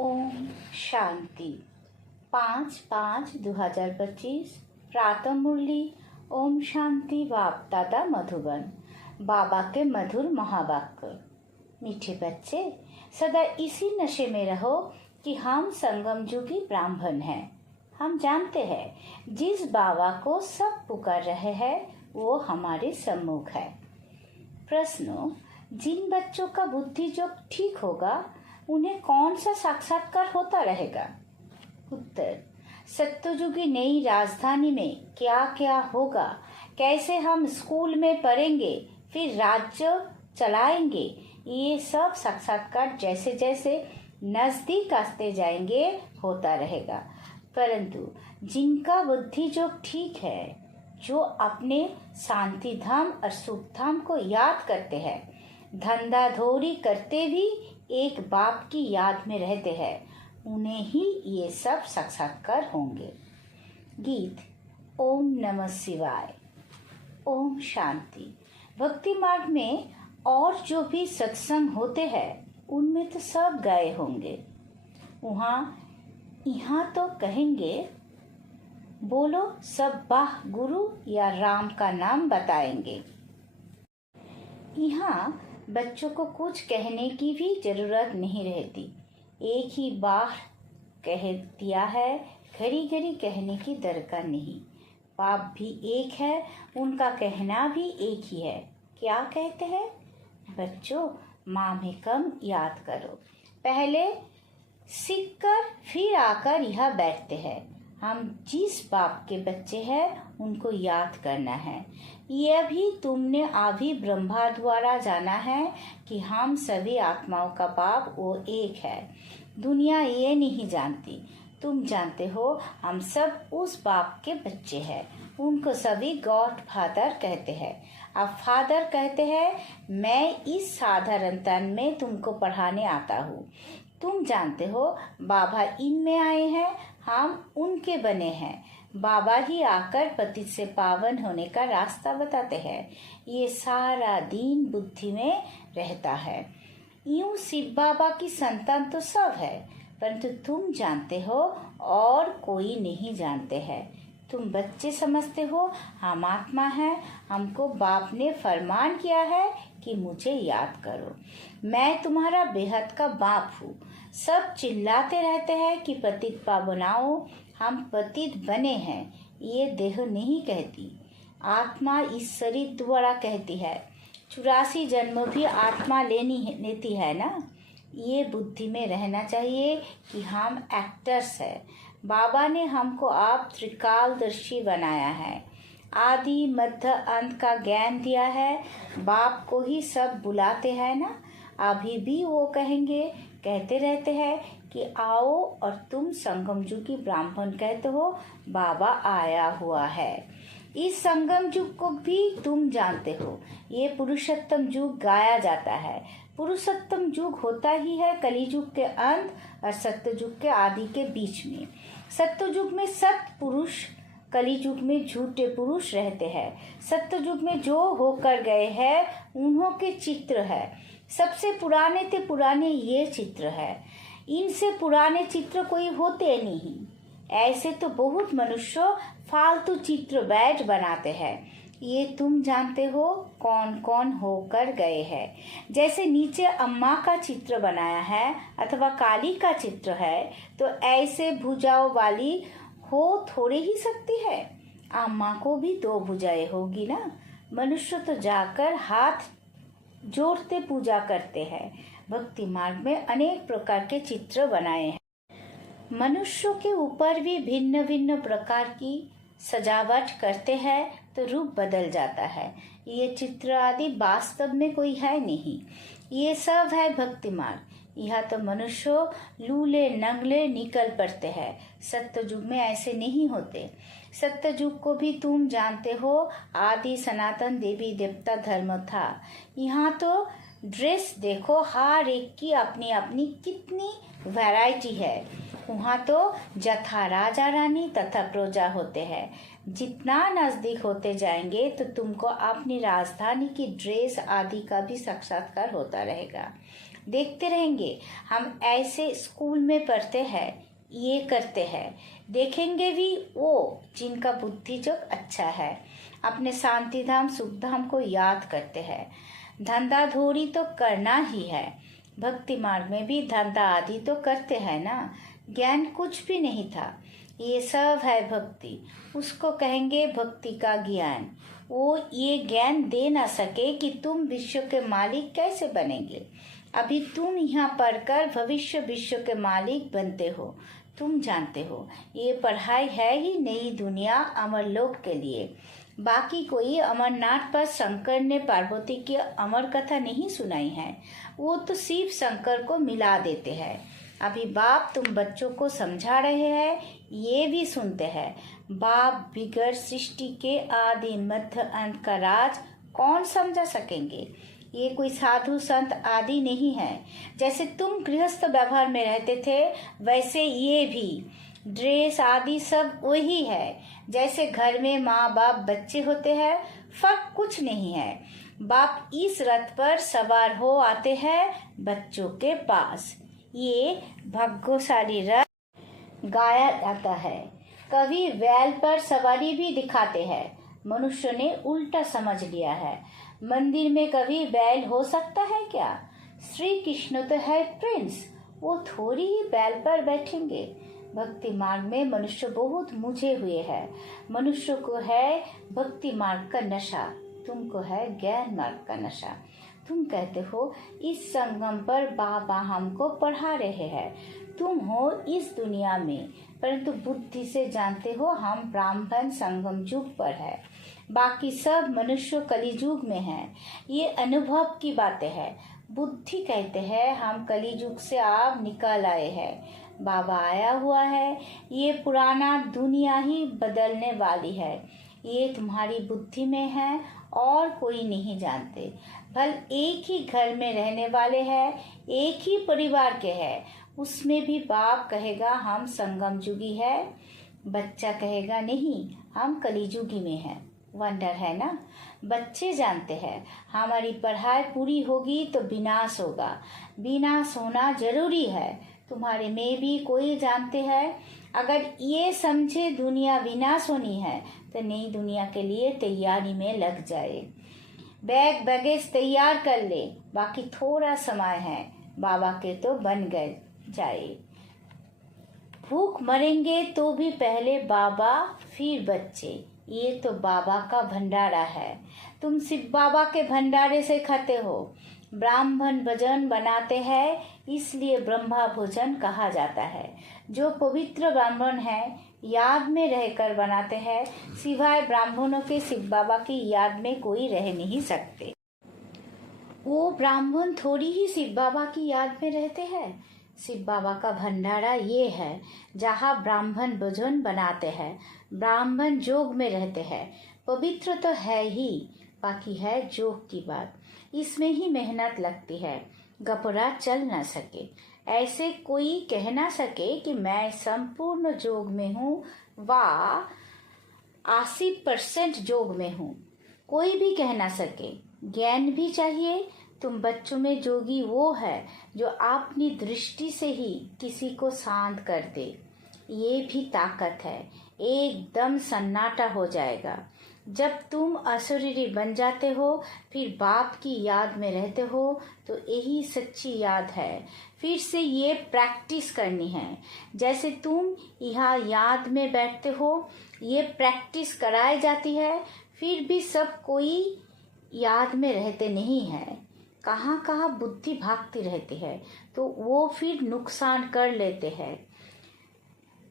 ओम शांति 5/5/2025 प्रातः मुरली। ओम शांति बाप दादा मधुबन। बाबा के मधुर महावाक्य। मीठे बच्चे, सदा इसी नशे में रहो कि हम संगम युगी ब्राह्मण हैं। हम जानते हैं जिस बाबा को सब पुकार रहे हैं वो हमारे सम्मुख है। प्रश्न: जिन बच्चों का बुद्धि जो ठीक होगा उन्हें कौन सा साक्षात्कार होता रहेगा? उत्तर: सत्ययुगी नई राजधानी में क्या क्या होगा, कैसे हम स्कूल में पढ़ेंगे, फिर राज्य चलाएंगे, ये सब साक्षात्कार जैसे जैसे नजदीक आते जाएंगे होता रहेगा। परंतु जिनका बुद्धि जो ठीक है, जो अपने शांति धाम और सुख धाम को याद करते हैं, धंधा धोरी करते भी एक बाप की याद में रहते हैं, उन्हें ही ये सब साक्षात्कार होंगे। गीत। ओम नमः शिवाय। ओम शांति। भक्ति मार्ग में और जो भी सत्संग होते हैं उनमें तो सब गए होंगे। यहाँ तो कहेंगे बोलो सब वाह गुरु या राम का नाम बताएंगे। यहाँ बच्चों को कुछ कहने की भी जरूरत नहीं रहती। एक ही बार कह दिया है, घड़ी घड़ी कहने की दरकार नहीं। बाप भी एक है, उनका कहना भी एक ही है। क्या कहते हैं? बच्चों, माँ में कम याद करो। पहले सीख कर फिर आकर यहाँ बैठते हैं। हम जिस बाप के बच्चे हैं उनको याद करना है। यह भी तुमने अभी ब्रह्मा द्वारा जाना है कि हम सभी आत्माओं का बाप वो एक है। दुनिया ये नहीं जानती, तुम जानते हो। हम सब उस बाप के बच्चे हैं। उनको सभी गॉड फादर कहते हैं। अब फादर कहते हैं, मैं इस साधारण तन में तुमको पढ़ाने आता हूँ। तुम जानते हो बाबा इनमें आए हैं, हम उनके बने हैं। बाबा ही आकर पतित से पावन होने का रास्ता बताते हैं। ये सारा दिन बुद्धि में रहता है। यूं शिव बाबा की संतान तो सब है, परंतु तुम जानते हो और कोई नहीं जानते हैं। तुम बच्चे समझते हो हम आत्मा हैं। हमको बाप ने फरमान किया है कि मुझे याद करो। मैं तुम्हारा बेहद का बाप हूँ। सब चिल्लाते रहते हैं कि पतित पावनाओ, हम पतित बने हैं। ये देह नहीं कहती, आत्मा इस शरीर द्वारा कहती है। 84 जन्म भी आत्मा लेती है ना। ये बुद्धि में रहना चाहिए कि हम एक्टर्स हैं। बाबा ने हमको आप त्रिकालदर्शी बनाया है। आदि मध्य अंत का ज्ञान दिया है। बाप को ही सब बुलाते हैं ना। अभी भी वो कहते रहते हैं कि आओ, और तुम संगम युगी ब्राह्मण कहते हो। बाबा आया हुआ है। इस संगम युग को भी तुम जानते हो। ये पुरुषोत्तम युग गाया जाता है। पुरुषोत्तम युग होता ही है कलियुग के अंत और सत्य युग के आदि के बीच में। सत्य युग में सत्य पुरुष, कलियुग में झूठे पुरुष रहते हैं। सत्य युग में जो होकर गए हैं उन्हों के चित्र है। सबसे पुराने ते पुराने ये चित्र है। इनसे पुराने चित्र कोई होते नहीं। ऐसे तो बहुत मनुष्य फालतू चित्र बैठ बनाते हैं। ये तुम जानते हो कौन कौन होकर गए हैं। जैसे नीचे अम्मा का चित्र बनाया है अथवा काली का चित्र है, तो ऐसे भुजाओं वाली हो थोड़े ही सकती है। अम्मा को भी 2 भुजाएं होगी ना। मनुष्य तो जाकर हाथ जोड़ते पूजा करते हैं। भक्ति मार्ग में अनेक प्रकार के चित्र बनाए हैं। मनुष्यों के ऊपर भी भिन्न भिन्न प्रकार की सजावट करते हैं तो रूप बदल जाता है। ये चित्र आदि वास्तव में कोई है नहीं। ये सब है भक्ति मार्ग। यहाँ तो मनुष्य लूले नंगले निकल पड़ते हैं। सत्य युग में ऐसे नहीं होते। सत्य युग को भी तुम जानते हो। आदि सनातन देवी देवता धर्म था। यहाँ तो ड्रेस देखो, हर एक की अपनी अपनी कितनी वैरायटी है। वहाँ तो जथा राजा रानी तथा प्रजा होते हैं। जितना नजदीक होते जाएंगे तो तुमको अपनी राजधानी की ड्रेस आदि का भी साक्षात्कार होता रहेगा। देखते रहेंगे। हम ऐसे स्कूल में पढ़ते हैं, ये करते हैं, देखेंगे भी वो जिनका बुद्धि जो अच्छा है, अपने शांति धाम सुख धाम को याद करते हैं। धंधा धोरी तो करना ही है, भक्ति मार्ग में भी धंधा आदि तो करते हैं ना। ज्ञान कुछ भी नहीं था, ये सब है भक्ति, उसको कहेंगे भक्ति का ज्ञान। वो ये ज्ञान दे ना सके कि तुम विश्व के मालिक कैसे बनेंगे। अभी तुम यहाँ पढ़कर भविष्य विश्व के मालिक बनते हो, तुम जानते हो। ये पढ़ाई है ही नई दुनिया अमरलोक के लिए। बाकी कोई अमरनाथ पर शंकर ने पार्वती की अमर कथा नहीं सुनाई है, वो तो शिव शंकर को मिला देते हैं। अभी बाप तुम बच्चों को समझा रहे हैं, ये भी सुनते हैं। बाप बिगड़ सृष्टि के आदि मध्य अंत का राज कौन समझा सकेंगे। ये कोई साधु संत आदि नहीं है। जैसे तुम गृहस्थ व्यवहार में रहते थे, वैसे ये भी ड्रेस आदि सब वही है। जैसे घर में माँ बाप बच्चे होते हैं, फर्क कुछ नहीं है। बाप इस रथ पर सवार हो आते हैं बच्चों के पास। ये भाग्यशाली रथ गाया जाता है। कभी बैल पर सवारी भी दिखाते हैं। मनुष्य ने उल्टा समझ लिया है। मंदिर में कभी बैल हो सकता है क्या? श्री कृष्ण तो है प्रिंस, वो थोड़ी ही बैल पर बैठेंगे। भक्ति मार्ग में मनुष्य बहुत मुझे हुए हैं। मनुष्य को है भक्ति मार्ग का नशा, तुमको है ज्ञान मार्ग का नशा। तुम कहते हो इस संगम पर बाबा हमको पढ़ा रहे हैं। तुम हो इस दुनिया में, परंतु बुद्धि से जानते हो हम ब्राह्मण संगम युग पर है, बाकी सब मनुष्य कलियुग में हैं। ये अनुभव की बातें हैं। बुद्धि कहते हैं हम कलियुग से आप निकल आए हैं, बाबा आया हुआ है। ये पुराना दुनिया ही बदलने वाली है, ये तुम्हारी बुद्धि में है और कोई नहीं जानते। भल एक ही घर में रहने वाले हैं, एक ही परिवार के हैं, उसमें भी बाप कहेगा हम संगम युगी है, बच्चा कहेगा नहीं हम कलियुगी में हैं। वंडर है ना। बच्चे जानते हैं हमारी पढ़ाई पूरी होगी तो विनाश होगा, विनाश होना जरूरी है। तुम्हारे में भी कोई जानते हैं अगर ये समझे दुनिया विनाश होनी है तो नई दुनिया के लिए तैयारी में लग जाए। बैग बैगेज तैयार कर ले, बाकी थोड़ा समय है, बाबा के तो बन गए जाए। भूख मरेंगे तो भी पहले बाबा फिर बच्चे, ये तो बाबा का भंडारा है। तुम शिव बाबा के भंडारे से खाते हो। ब्राह्मण भोजन बनाते हैं, इसलिए ब्रह्मा भोजन कहा जाता है। जो पवित्र ब्राह्मण है याद में रहकर बनाते हैं, सिवाय ब्राह्मणों के शिव बाबा की याद में कोई रह नहीं सकते। वो ब्राह्मण थोड़ी ही शिव बाबा की याद में रहते हैं। शिव बाबा का भंडारा ये है जहाँ ब्राह्मण भोजन बनाते हैं, ब्राह्मण जोग में रहते हैं। पवित्र तो है ही, बाकी है जोग की बात, इसमें ही मेहनत लगती है। गपरा चल ना सके, ऐसे कोई कह ना सके कि मैं संपूर्ण जोग में हूँ वा 80% जोग में हूँ, कोई भी कह ना सके। ज्ञान भी चाहिए। तुम बच्चों में जोगी वो है जो अपनी दृष्टि से ही किसी को शांत कर दे, ये भी ताकत है। एकदम सन्नाटा हो जाएगा। जब तुम अशरीरी बन जाते हो, फिर बाप की याद में रहते हो, तो यही सच्ची याद है। फिर से ये प्रैक्टिस करनी है। जैसे तुम यहाँ याद में बैठते हो, ये प्रैक्टिस कराई जाती है, फिर भी सब कोई याद में रहते नहीं है। कहाँ कहाँ बुद्धि भागती रहती है, तो वो फिर नुकसान कर लेते हैं।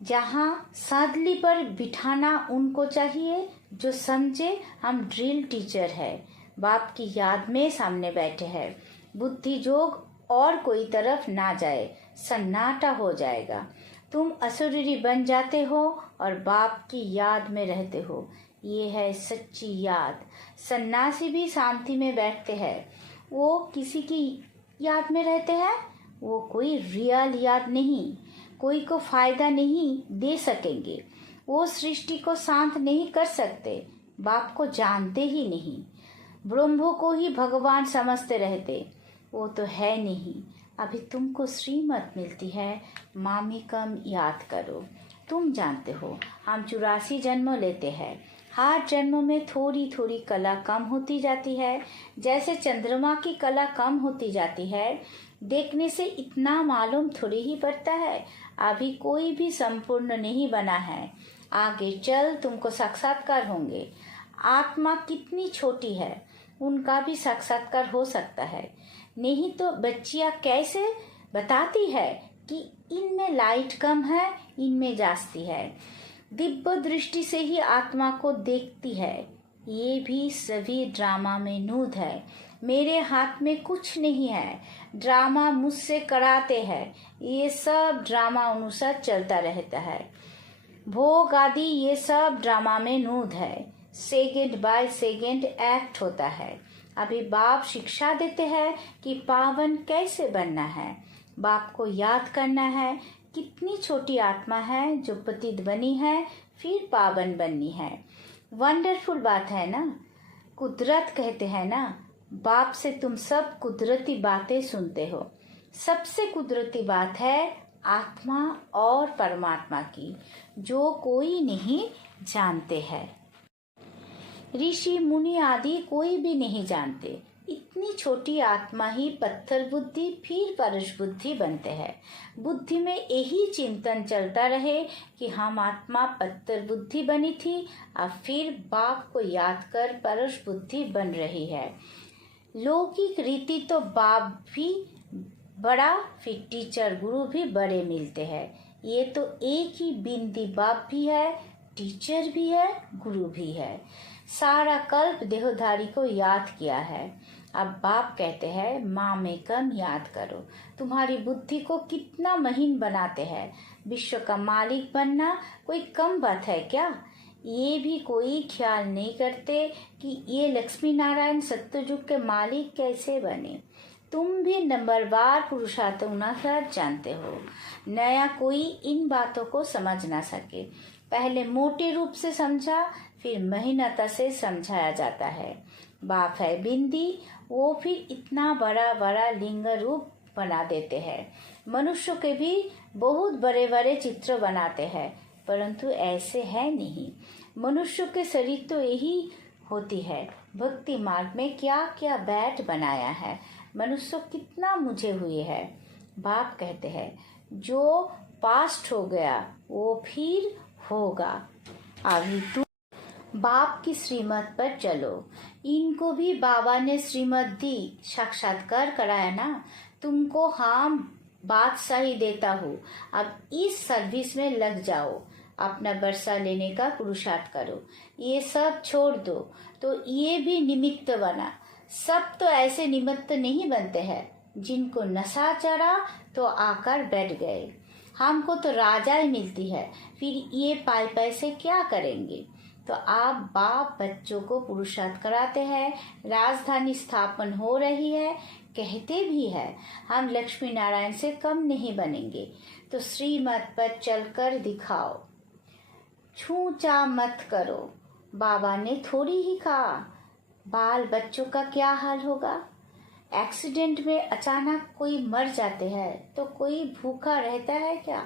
जहाँ सादली पर बिठाना उनको चाहिए जो समझे हम ड्रिल टीचर है, बाप की याद में सामने बैठे हैं। बुद्धि जोग और कोई तरफ ना जाए, सन्नाटा हो जाएगा। तुम अशरीरी बन जाते हो और बाप की याद में रहते हो, ये है सच्ची याद। सन्यासी भी शांति में बैठते हैं, वो किसी की याद में रहते हैं, वो कोई रियल याद नहीं, कोई को फायदा नहीं दे सकेंगे। वो सृष्टि को शांत नहीं कर सकते, बाप को जानते ही नहीं, ब्रह्म को ही भगवान समझते रहते। वो तो है नहीं। अभी तुमको श्रीमत मिलती है, मामिकम याद करो। तुम जानते हो हम 84 जन्म लेते हैं। हर जन्म में थोड़ी थोड़ी कला कम होती जाती है। जैसे चंद्रमा की कला कम होती जाती है, देखने से इतना मालूम थोड़ी ही पड़ता है। अभी कोई भी संपूर्ण नहीं बना है। आगे चल तुमको साक्षात्कार होंगे। आत्मा कितनी छोटी है, उनका भी साक्षात्कार हो सकता है। नहीं तो बच्चियां कैसे बताती है कि इनमें लाइट कम है, इनमें जास्ती है। दिव्य दृष्टि से ही आत्मा को देखती है। ये भी सभी ड्रामा में नूद है। मेरे हाथ में कुछ नहीं है। ड्रामा मुझसे कराते हैं। ये सब ड्रामा अनुसार चलता रहता है। भोग आदि ये सब ड्रामा में नूद है। सेकंड बाय सेकंड एक्ट होता है। अभी बाप शिक्षा देते हैं कि पावन कैसे बनना है। बाप को याद करना है कितनी छोटी आत्मा है जो पतित बनी है, फिर पावन बननी है। वंडरफुल बात है ना। कुदरत कहते हैं ना, बाप से तुम सब कुदरती बातें सुनते हो। सबसे कुदरती बात है आत्मा और परमात्मा की, जो कोई नहीं जानते हैं। ऋषि मुनि आदि कोई भी नहीं जानते। इतनी छोटी आत्मा ही पत्थर बुद्धि फिर परश बुद्धि बनते हैं। बुद्धि में यही चिंतन चलता रहे कि हम आत्मा पत्थर बुद्धि बनी थी, अब फिर बाप को याद कर परश बुद्धि बन रही है। लौकिक रीति तो बाप भी बड़ा, फिर टीचर गुरु भी बड़े मिलते हैं। ये तो एक ही बिंदी बाप भी है, टीचर भी है, गुरु भी है। सारा कल्प देहधारी को याद किया है। अब बाप कहते हैं माँ में कम याद करो। तुम्हारी बुद्धि को कितना महीन बनाते हैं। विश्व का मालिक बनना कोई कम बात है क्या? ये भी कोई ख्याल नहीं करते कि ये लक्ष्मी नारायण सत्ययुग के मालिक कैसे बने। तुम भी नंबरवार पुरुषार्थ अनुसार जानते हो। नया कोई इन बातों को समझ ना सके। पहले मोटे रूप से समझा, फिर महीनता से समझाया जाता है। बाप है बिंदी, वो फिर इतना बड़ा बड़ा लिंग रूप बना देते हैं। मनुष्यों के भी बहुत बड़े बड़े चित्र बनाते हैं, परंतु ऐसे है नहीं। मनुष्यों के शरीर तो यही होती है। भक्ति मार्ग में क्या क्या बैठ बनाया है। मनुष्य कितना मुझे हुए है। बाप कहते हैं जो पास्ट हो गया वो फिर होगा। अभी तुम बाप की श्रीमत पर चलो। इनको भी बाबा ने श्रीमत दी, साक्षात्कार कराया ना। तुमको हम बादशाही देता हूँ, अब इस सर्विस में लग जाओ। अपना वर्षा लेने का पुरुषार्थ करो। ये सब छोड़ दो। तो ये भी निमित्त बना। सब तो ऐसे निमित्त नहीं बनते हैं। जिनको नशा चढ़ा तो आकर बैठ गए। हमको तो राजाई मिलती है, फिर ये पाई पैसे क्या करेंगे? तो आप बाप बच्चों को पुरुषार्थ कराते हैं। राजधानी स्थापन हो रही है, कहते भी है हम लक्ष्मी नारायण से कम नहीं बनेंगे। तो श्रीमत पर चलकर दिखाओ। छूचा मत करो। बाबा ने थोड़ी ही कहा। बाल बच्चों का क्या हाल होगा? एक्सीडेंट में अचानक कोई मर जाते हैं तो कोई भूखा रहता है क्या?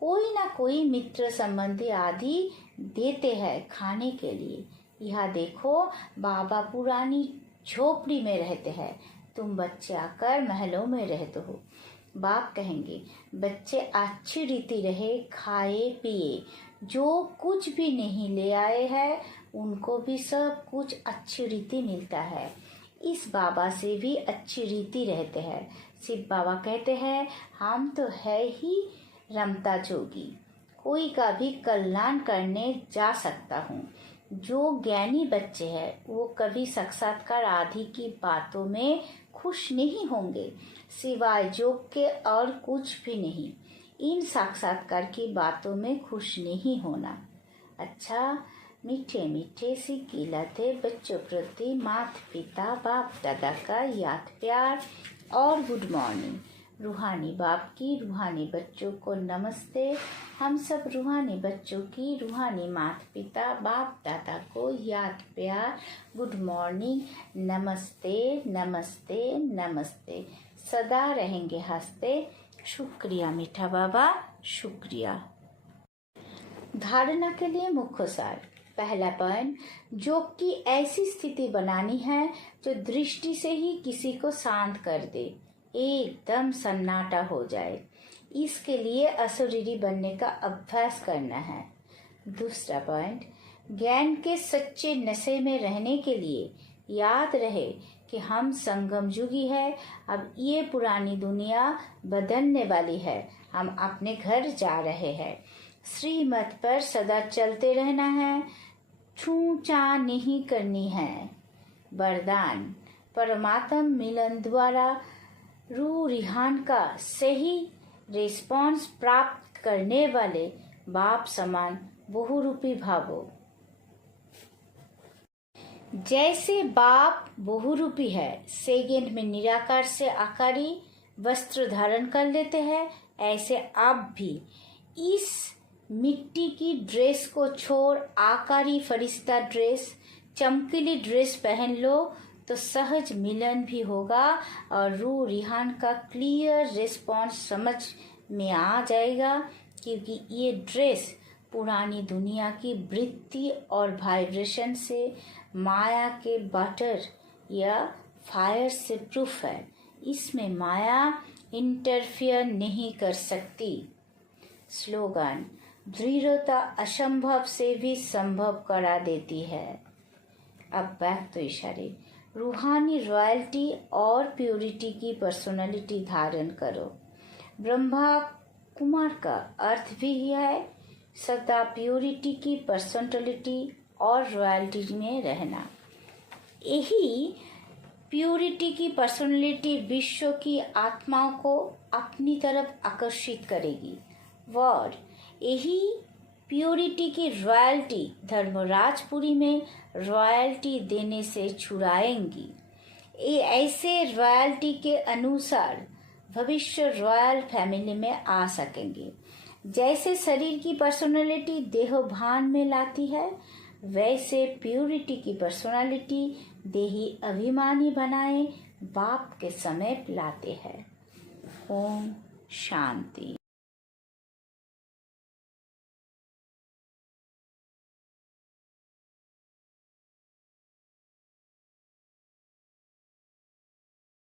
कोई ना कोई मित्र संबंधी आदि देते हैं खाने के लिए। यह देखो बाबा पुरानी झोपड़ी में रहते हैं, तुम बच्चे आकर महलों में रहते हो। बाप कहेंगे बच्चे अच्छी रीति रहे, खाए पिए। जो कुछ भी नहीं ले आए हैं उनको भी सब कुछ अच्छी रीति मिलता है। इस बाबा से भी अच्छी रीति रहते हैं। शिव बाबा कहते हैं हम तो है ही रमता जोगी, कोई का भी कल्याण करने जा सकता हूँ। जो ज्ञानी बच्चे हैं वो कभी साक्षात्कार आदि की बातों में खुश नहीं होंगे, सिवाय योग के और कुछ भी नहीं। इन साक्षात्कार की बातों में खुश नहीं होना। अच्छा, मीठे मीठे सी कीलते बच्चों प्रति माता पिता बाप दादा का याद प्यार और गुड मॉर्निंग। रूहानी बाप की रूहानी बच्चों को नमस्ते। हम सब रूहानी बच्चों की रूहानी माता पिता बाप दादा को याद प्यार गुड मॉर्निंग, नमस्ते नमस्ते नमस्ते। सदा रहेंगे हंसते। शुक्रिया मीठा बाबा, शुक्रिया। धारणा के लिए मुख्य सार। पहला पॉइंट, योग की ऐसी स्थिति बनानी है जो दृष्टि से ही किसी को शांत कर दे, एकदम सन्नाटा हो जाए। इसके लिए अशरीरी बनने का अभ्यास करना है। दूसरा पॉइंट, ज्ञान के सच्चे नशे में रहने के लिए याद रहे कि हम संगम युगी है। अब ये पुरानी दुनिया बदलने वाली है। हम अपने घर जा रहे हैं। श्रीमत पर सदा चलते रहना है, छूचा नहीं करनी है। वरदान, परमात्म मिलन द्वारा रूह रिहान का सही रिस्पॉन्स प्राप्त करने वाले बाप समान बहुरूपी भावो। जैसे बाप बहुरूपी है, सेकंड में निराकार से आकारी वस्त्र धारण कर लेते हैं, ऐसे आप भी इस मिट्टी की ड्रेस को छोड़ आकारी फरिश्ता ड्रेस, चमकीली ड्रेस पहन लो तो सहज मिलन भी होगा और रूह रिहान का क्लियर रिस्पॉन्स समझ में आ जाएगा। क्योंकि ये ड्रेस पुरानी दुनिया की वृत्ति और वाइब्रेशन से, माया के बटर या फायर से प्रूफ है। इसमें माया इंटरफियर नहीं कर सकती। स्लोगन, दृढ़ता असंभव से भी संभव करा देती है। अब बैक तो इशारे। रूहानी रॉयल्टी और प्योरिटी की पर्सनालिटी धारण करो। ब्रह्मा कुमार का अर्थ भी है सदा प्योरिटी की पर्सनालिटी और रॉयल्टी में रहना। यही प्योरिटी की पर्सनालिटी विश्व की आत्माओं को अपनी तरफ आकर्षित करेगी। और यही प्योरिटी की रॉयल्टी धर्मराजपुरी में रॉयल्टी देने से छुड़ाएंगी। ये ऐसे रॉयल्टी के अनुसार भविष्य रॉयल फैमिली में आ सकेंगे। जैसे शरीर की पर्सनालिटी देहभान में लाती है, वैसे प्योरिटी की पर्सनालिटी देही अभिमानी बनाए बाप के समय लाते हैं। ओम शांति।